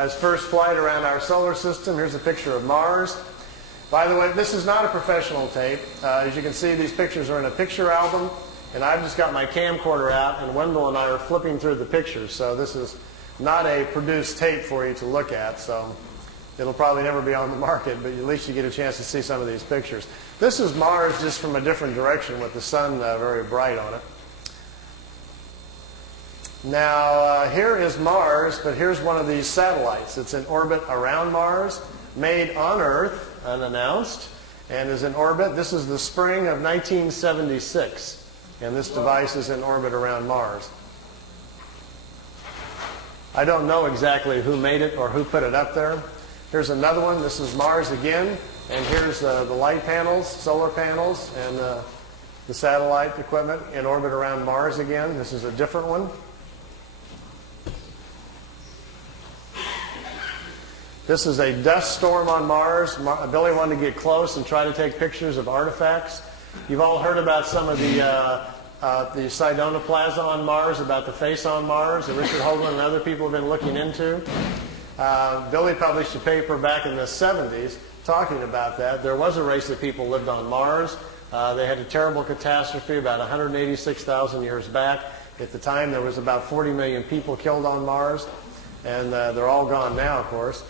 His first flight around our solar system. Here's a picture of Mars. By the way, this is not a professional tape. As you can see, these pictures are in a picture album, and I've just got my camcorder out, and Wendell and I are flipping through the pictures. So this is not a produced tape for you to look at. So it'll probably never be on the market, but at least you get a chance to see some of these pictures. This is Mars just from a different direction with the sun very bright on it. Now, here is Mars, but here's one of these satellites. It's in orbit around Mars, made on Earth, unannounced, and is in orbit. This is the spring of 1976, and this device is in orbit around Mars. I don't know exactly who made it or who put it up there. Here's another one. This is Mars again, and here's the light panels, solar panels, and the satellite equipment in orbit around Mars again. This is a different one. This is a dust storm on Mars. Billy wanted to get close and try to take pictures of artifacts. You've all heard about some of the Sidonoplasma on Mars, about the face on Mars that Richard Hoagland and other people have been looking into. Billy published a paper back in the 70s talking about that. There was a race of people lived on Mars. They had a terrible catastrophe about 186,000 years back. At the time, there was about 40 million people killed on Mars, and they're all gone now, of course.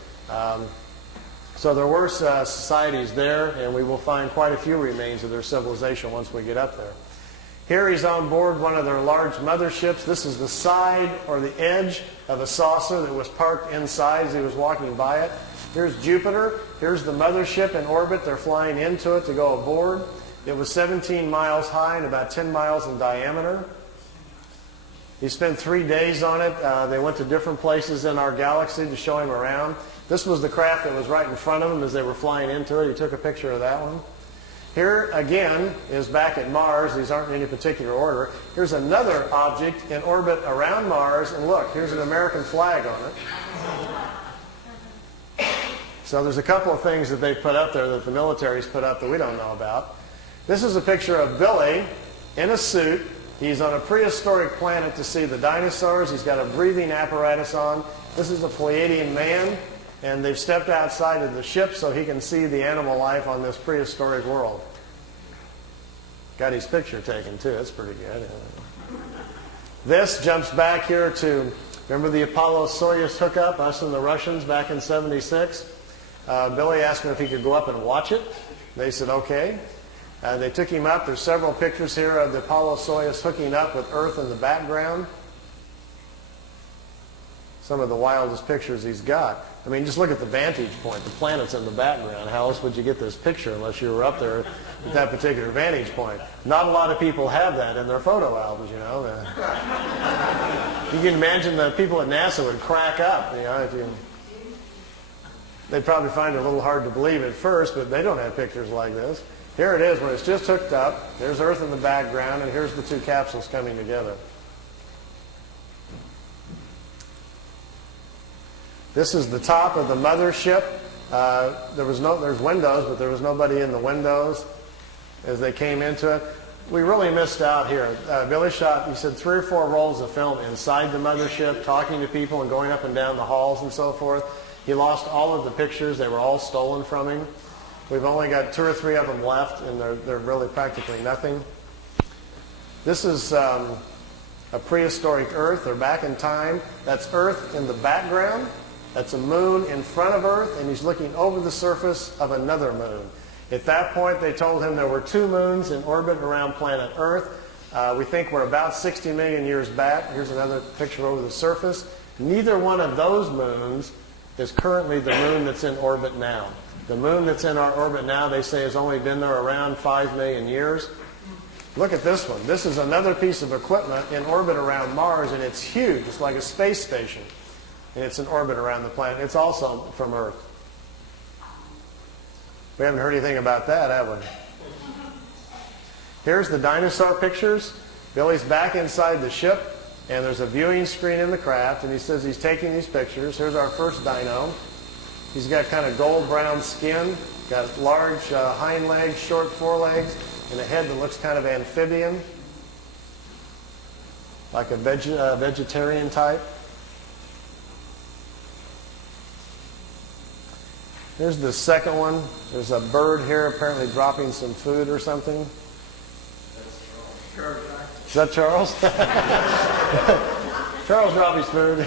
So there were societies there, and we will find quite a few remains of their civilization once we get up there. Here he's on board one of their large motherships. This is the side or the edge of a saucer that was parked inside as he was walking by it. Here's Jupiter. Here's the mothership in orbit. They're flying into it to go aboard. It was 17 miles high and about 10 miles in diameter. He spent 3 days on it. They went to different places in our galaxy to show him around. This was the craft that was right in front of him as they were flying into it. He took a picture of that one. Here, again, is back at Mars. These aren't in any particular order. Here's another object in orbit around Mars. And look, here's an American flag on it. So there's a couple of things that they've put up there that the military's put up that we don't know about. This is a picture of Billy in a suit. He's on a prehistoric planet to see the dinosaurs. He's got a breathing apparatus on. This is a Pleiadian man, and they've stepped outside of the ship so he can see the animal life on this prehistoric world. Got his picture taken, too. That's pretty good. This jumps back here to, remember the Apollo-Soyuz hookup, us and the Russians back in '76? Billy asked him if he could go up and watch it. They said, okay. They took him up. There's several pictures here of the Apollo-Soyuz hooking up with Earth in the background. Some of the wildest pictures he's got. I mean, just look at the vantage point. The planet's in the background. How else would you get this picture unless you were up there at that particular vantage point? Not a lot of people have that in their photo albums, you know. You can imagine the people at NASA would crack up, you know, if you... They'd probably find it a little hard to believe at first, but they don't have pictures like this. Here it is when it's just hooked up. There's Earth in the background, and here's the two capsules coming together. This is the top of the mothership. There's windows, but there was nobody in the windows as they came into it. We really missed out here. Billy shot, he said, 3 or 4 rolls of film inside the mothership, talking to people and going up and down the halls and so forth. He lost all of the pictures. They were all stolen from him. We've only got 2 or 3 of them left, and they're really practically nothing. This is a prehistoric Earth. They're back in time. That's Earth in the background. That's a moon in front of Earth, and he's looking over the surface of another moon. At that point, they told him there were 2 moons in orbit around planet Earth. We think we're about 60 million years back. Here's another picture over the surface. Neither one of those moons is currently the moon that's in orbit now. The moon that's in our orbit now, they say, has only been there around 5 million years. Look at this one. This is another piece of equipment in orbit around Mars, and it's huge. It's like a space station, and it's in orbit around the planet. It's also from Earth. We haven't heard anything about that, have we? Here's the dinosaur pictures. Billy's back inside the ship, and there's a viewing screen in the craft, and he says he's taking these pictures. Here's our first dino. He's got kind of gold-brown skin, got large hind legs, short forelegs, and a head that looks kind of amphibian, like a vegetarian type. Here's the second one. There's a bird here apparently dropping some food or something. Is that Charles? Charles dropped his food.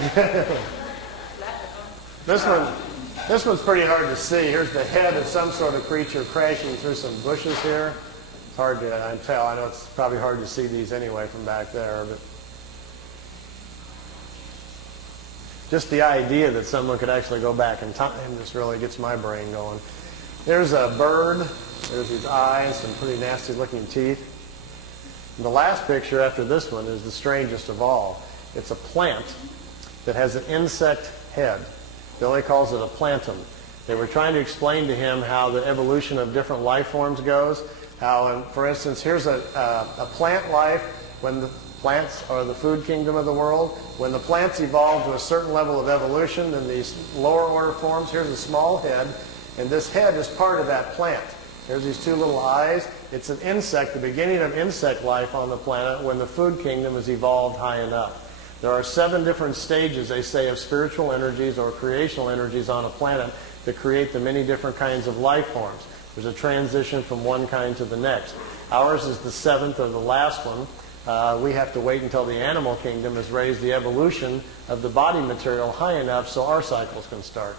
This one's pretty hard to see. Here's the head of some sort of creature crashing through some bushes here. It's hard to tell. I know it's probably hard to see these anyway from back there, but just the idea that someone could actually go back in time just really gets my brain going. There's a bird. There's his eyes, some pretty nasty looking teeth. And the last picture after this one is the strangest of all. It's a plant that has an insect head. Billy calls it a plantum. They were trying to explain to him how the evolution of different life forms goes. How, for instance, here's a plant life when the plants are the food kingdom of the world. When the plants evolve to a certain level of evolution, then these lower order forms, here's a small head, and this head is part of that plant. There's these two little eyes. It's an insect, the beginning of insect life on the planet when the food kingdom has evolved high enough. There are 7 different stages, they say, of spiritual energies or creational energies on a planet that create the many different kinds of life forms. There's a transition from one kind to the next. Ours is the 7th or the last one. We have to wait until the animal kingdom has raised the evolution of the body material high enough so our cycles can start.